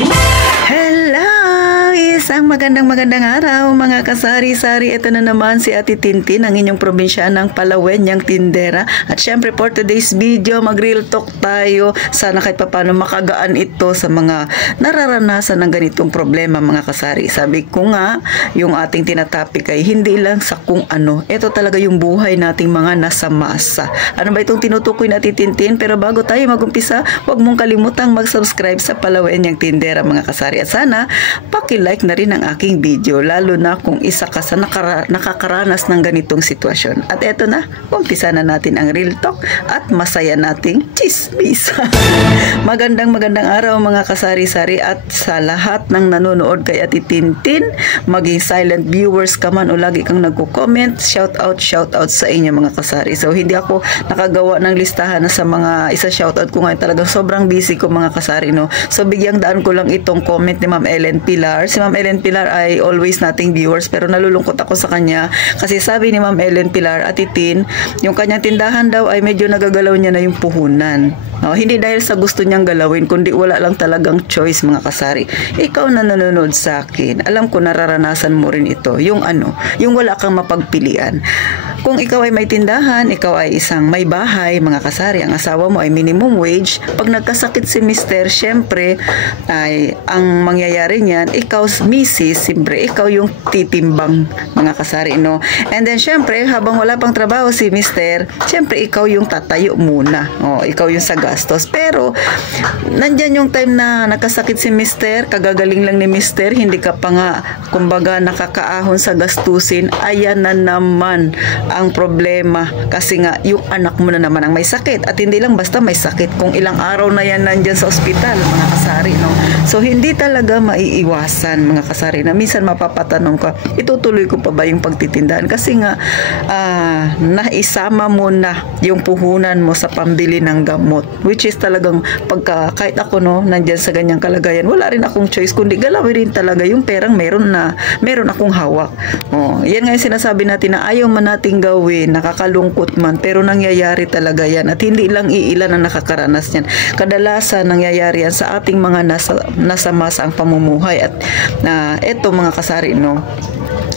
Hello! Isang magandang araw mga kasari-sari. Ito na naman si Ate Tintin, ang inyong probinsya ng Palawen, yang tindera. At syempre for today's video, mag-real talk tayo. Sana kahit paano makagaan ito sa mga nararanasan ng ganitong problema mga kasari. Sabi ko nga, yung ating tinatapik ay hindi lang sa kung ano. Ito talaga yung buhay nating mga nasa masa. Ano ba itong tinutukoy na Ate Tintin? Pero bago tayo mag-umpisa, huwag mong kalimutang mag-subscribe sa Palawen, yang tindera mga kasari. At sana, paki-like na rin ang aking video, lalo na kung isa ka sa nakakaranas ng ganitong sitwasyon. At eto na, umpisa na natin ang real talk at masaya nating chismis. Magandang araw mga kasari-sari at sa lahat ng nanonood kay Ate Tintin, maging silent viewers ka man o lagi kang nagko-comment, shout out sa inyo mga kasari. So hindi ako nakagawa ng listahan na sa mga isa-shoutout ko ngayon, talagang sobrang busy ko mga kasari, no. So bigyang daan ko lang itong comment ni Ma'am Ellen Pilar. Si Ma'am Ellen Pilar ay always nating viewers, pero nalulungkot ako sa kanya kasi sabi ni Ma'am Ellen Pilar, Ate Tin, yung kanyang tindahan daw ay medyo nagagalaw niya na yung puhunan. No, hindi dahil sa gusto niyang galawin, kundi wala lang talagang choice mga kasari. Ikaw na nanonood sa akin, alam ko nararanasan mo rin ito, yung wala kang mapagpilian. Kung ikaw ay may tindahan, ikaw ay isang may bahay, mga kasari, ang asawa mo ay minimum wage, pag nagkasakit si mister, syempre, ay ang mangyayari niyan, ikaw misis, siyempre, ikaw yung titimbang, mga kasari, no? And then, syempre, habang wala pang trabaho si mister, syempre, ikaw yung tatayo muna. O, ikaw yung sa gastos. Pero, nandyan yung time na nakasakit si mister, kagagaling lang ni mister, hindi ka pa nga, kumbaga, nakakaahon sa gastusin, ayan na naman ang problema, kasi nga yung anak mo na naman ang may sakit, at hindi lang basta may sakit, kung ilang araw na yan nandyan sa ospital mga kasari, no? So hindi talaga maiiwasan mga kasari na minsan mapapatanong ka, itutuloy ko pa ba yung pagtitindahan, kasi nga naisama mo na yung puhunan mo sa pambili ng gamot, which is talagang kahit ako, no, nandyan sa ganyang kalagayan, wala rin akong choice kundi galawin rin talaga yung perang meron akong hawak. Yan nga yung sinasabi natin na ayaw man nating gawin, nakakalungkot man, pero nangyayari talaga yan, at hindi lang iilan ang nakakaranas yan. Kadalasan nangyayari yan sa ating mga nasa masa ang pamumuhay. At eto mga kasari, no,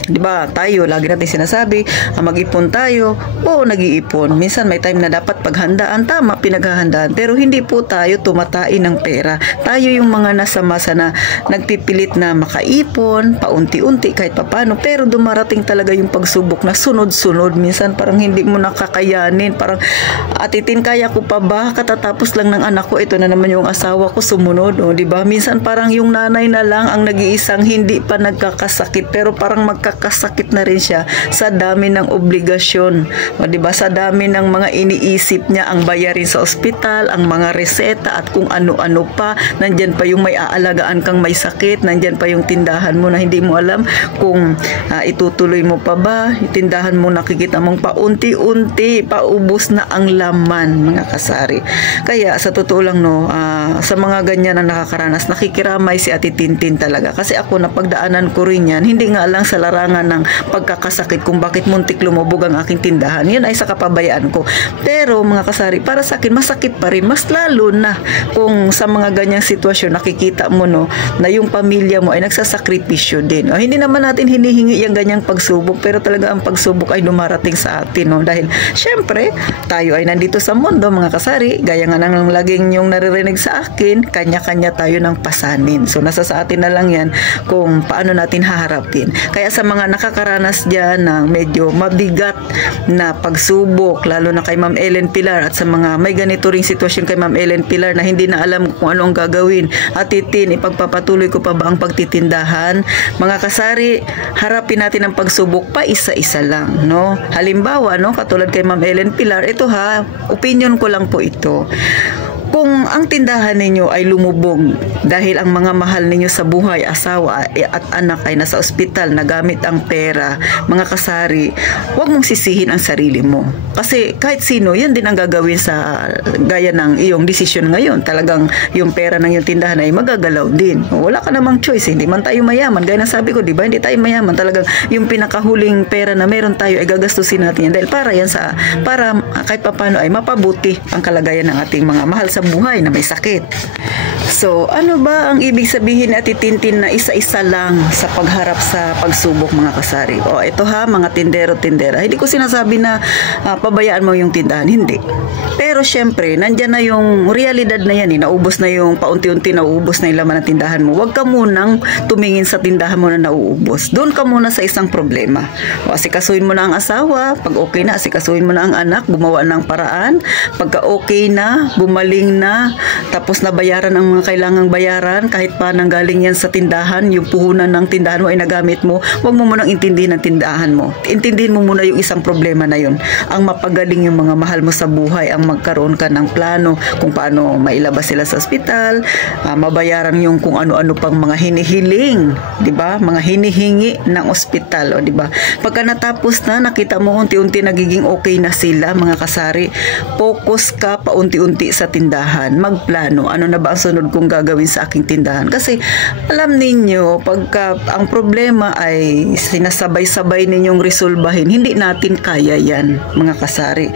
diba, tayo, lagi natin sinasabi, mag-ipon tayo, oo, nag-iipon. Minsan may time na dapat paghandaan, tama, pinaghahandaan, pero hindi po tayo tumatain ng pera. Tayo yung mga nasa masa na nagpipilit na makaipon, paunti-unti, kahit papano, pero dumarating talaga yung pagsubok na sunod-sunod. Minsan parang hindi mo nakakayanin, parang, Ate Tin, kaya ko pa ba? Katatapos lang ng anak ko, ito na naman yung asawa ko, sumunod, o, diba? Minsan parang yung nanay na lang ang nag-iisang hindi pa nagkakasakit, pero parang magkakasakit na rin siya sa dami ng obligasyon, o diba, sa dami ng mga iniisip niya, ang bayarin sa ospital, ang mga reseta at kung ano-ano pa, nandyan pa yung may aalagaan kang may sakit, nandyan pa yung tindahan mo na hindi mo alam kung itutuloy mo pa ba, tindahan mo nakikita mong paunti-unti, paubos na ang laman mga kasari. Kaya sa totoo lang, no, sa mga ganyan na nakakaranas, nakikiramay si Ate Tintin talaga, kasi ako napagdaanan ko rin yan, hindi nga lang sa larangan ng pagkakasakit kung bakit muntik lumubog ang aking tindahan, yun ay sa kapabayaan ko. Pero mga kasari, para sa akin masakit pa rin, mas lalo na kung sa mga ganyang sitwasyon nakikita mo, no, na yung pamilya mo ay nagsasakripisyo din. Hindi naman natin hinihingi yung ganyang pagsubok, pero talaga ang pagsubok ay dumarating sa atin, no, dahil syempre tayo ay nandito sa mundo mga kasari, gaya nga nang laging yung naririnig sa akin, kanya-kanya tayo ng pasanin. So nasa sa atin na lang yan kung paano natin haharapin. Kaya sa mga nakakaranas dyan ng medyo mabigat na pagsubok, lalo na kay Ma'am Ellen Pilar, at sa mga may ganito ring sitwasyon kay Ma'am Ellen Pilar na hindi na alam kung ano ang gagawin, Ate Tin, ipagpapatuloy ko pa ba ang pagtitindahan? Mga kasari, harapin natin ang pagsubok pa isa-isa lang, no? Halimbawa, no, katulad kay Ma'am Ellen Pilar, ito opinion ko lang po ito. Kung ang tindahan ninyo ay lumubog dahil ang mga mahal ninyo sa buhay, asawa at anak ay nasa ospital, nagamit ang pera, mga kasari, huwag mong sisihin ang sarili mo. Kasi kahit sino, yan din ang gagawin sa gaya ng iyong desisyon ngayon. Talagang yung pera ng iyong tindahan ay magagalaw din. Wala ka namang choice, hindi man tayo mayaman. Gaya na sabi ko, di ba, hindi tayo mayaman. Talagang yung pinakahuling pera na meron tayo ay gagastusin natin yan. Dahil para yan para kahit papano ay mapabuti ang kalagayan ng ating mga mahal sa buhay na may sakit. So, ano ba ang ibig sabihin ni Ate Tintin na isa-isa lang sa pagharap sa pagsubok, mga kasari? O, ito ha, mga tindero-tindera. Hindi ko sinasabi na pabayaan mo yung tindahan. Hindi. Pero syempre, nandyan na yung realidad na yan. Naubos na yung paunti-unti, nauubos na yung laman ng tindahan mo. Huwag ka munang tumingin sa tindahan mo na nauubos. Doon ka muna sa isang problema. O, asikasuhin mo na ang asawa. Pag okay na, asikasuhin mo na ang anak. Gumawa ng paraan. Pagka okay na, bumaling na, tapos nabayaran ang mga kailangang bayaran, kahit pa nanggaling yan sa tindahan, yung puhunan ng tindahan mo ay nagamit mo, huwag mo munang intindihin ang tindahan mo. Intindihin mo muna yung isang problema na yun. Ang mapagaling yung mga mahal mo sa buhay, ang magkaroon ka ng plano kung paano mailabas sila sa ospital, mabayaran yung kung ano-ano pang mga hinihiling, di ba? Mga hinihingi ng ospital, o di ba? Pagka natapos na, nakita mo unti-unti nagiging okay na sila, mga kasari, focus ka paunti-unti sa tindahan, magplano, ano na ba ang sunod kong gagawin sa aking tindahan. Kasi alam ninyo, pagka ang problema ay sinasabay-sabay ninyong resolbahin, hindi natin kaya yan, mga kasari.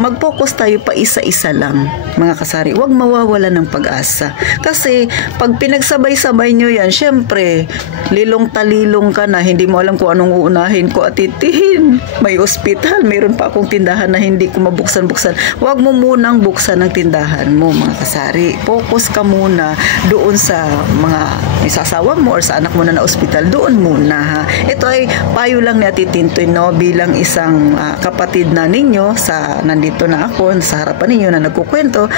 Mag-focus tayo pa isa-isa lang, mga kasari. Huwag mawawala ng pag-asa. Kasi pag pinagsabay-sabay nyo yan, syempre, lilong-talilong ka na, hindi mo alam kung anong uunahin ko at titihin. May ospital, mayroon pa akong tindahan na hindi ko mabuksan-buksan. Huwag mo munang buksan ang tindahan mo, mga kasari. Focus ka muna doon sa mga isasawa mo or sa anak mo na ospital, doon muna ha. Ito ay payo lang ni Ate Tintin, no, bilang isang kapatid na ninyo, sa nandito na ako sa harapan ninyo na nagkukwento.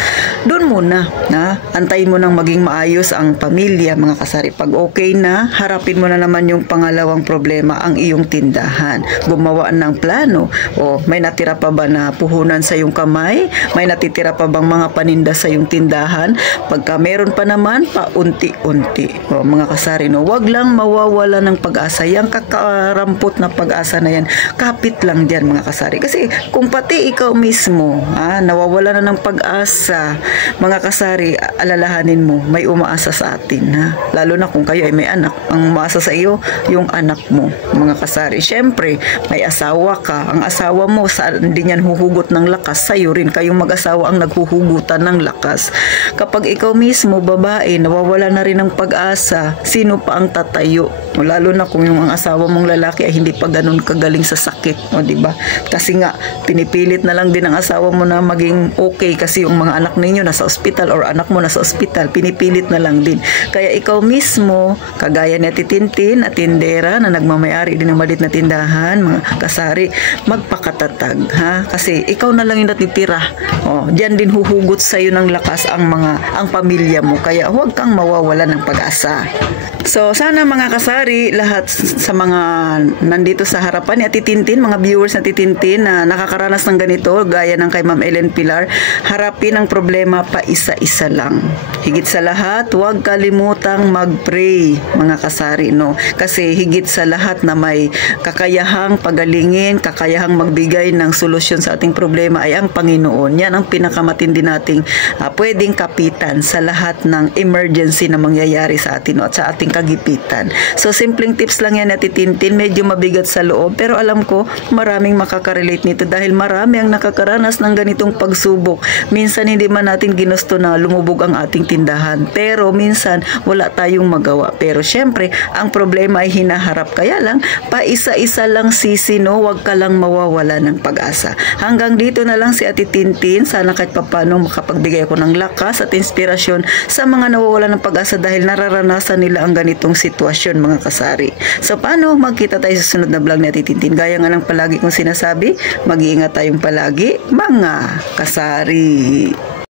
Doon muna na antayin mo nang maging maayos ang pamilya, mga kasari. Pag okay na, harapin mo na naman yung pangalawang problema, ang iyong tindahan. Gumawa ng plano. O may natira pa ba na puhunan sa iyong kamay? May natitira pa bang mga paninda sa iyong tindahan? Pagka meron pa naman, paunti-unti. O, mga kasari, no, wag lang mawawala ng pag-asa. Yang kakarampot na pag-asa na yan, kapit lang dyan, mga kasari. Kasi kung pati ikaw mismo, nawawala na ng pag-asa, mga kasari, alalahanin mo, may umaasa sa atin, ha? Lalo na kung kayo ay may anak. Ang umaasa sa iyo, yung anak mo, mga kasari. Siyempre, may asawa ka. Ang asawa mo, saan din yan huhugot ng lakas? Sa'yo rin, kayong mag-asawa ang naghuhugutan ng lakas. Kapag ikaw mismo, babae, nawawala na rin ng pag-asa, sino pa ang tatayo? Lalo na kung yung ang asawa mong lalaki ay hindi pa ganun kagaling sa sakit, o diba? Kasi nga, pinipilit na lang din ang asawa mo na maging okay kasi yung mga anak ninyo nasa ospital or anak mo nasa ospital, pinipilit na lang din. Kaya ikaw mismo, kagaya ni Ate Tintin at tindera na nagmamayari din ng maliit na tindahan, mga kasari, magpakatatag, ha? Kasi ikaw na lang yung natitira. Diyan din huhugot sa'yo ng lakas ang pamilya mo. Kaya huwag kang mawawala ng pag-asa. So, sana mga kasari, lahat sa mga nandito sa harapan ni Ate Tintin, mga viewers na Ate Tintin na nakakaranas ng ganito, gaya ng kay Ma'am Ellen Pilar, harapin ang problema pa isa-isa lang. Higit sa lahat, huwag kalimutang mag-pray, mga kasari, no? Kasi higit sa lahat na may kakayahang pagalingin, kakayahang magbigay ng solusyon sa ating problema ay ang Panginoon. Yan ang pinakamatindi nating pwedeng kapitan sa lahat ng emergency na mangyayari sa atin, no? At sa ating kagipitan. So, simpleng tips lang yan, Ate Tintin. Medyo mabigat sa loob, pero alam ko, maraming makakarelate nito dahil marami ang nakakaranas ng ganitong pagsubok. Minsan, hindi man natin ginusto na lumubog ang ating tindahan. Pero, minsan, wala tayong magawa. Pero, syempre, ang problema ay hinaharap. Kaya lang, paisa-isa lang sisi, no? Huwag ka lang mawawala ng pag-asa. Hanggang dito na lang si Ate Tintin. Sana kahit papano makapagbigay ako ng lakas at inspirasyon sa mga nawawala ng pag-asa dahil nararanasan nila ang ganitong sitwasyon, mga kasari. So, paano magkita tayo sa sunod na vlog ni Ate Tintin? Gaya nga ng palagi kong sinasabi, mag-iingat tayong palagi, mga kasari.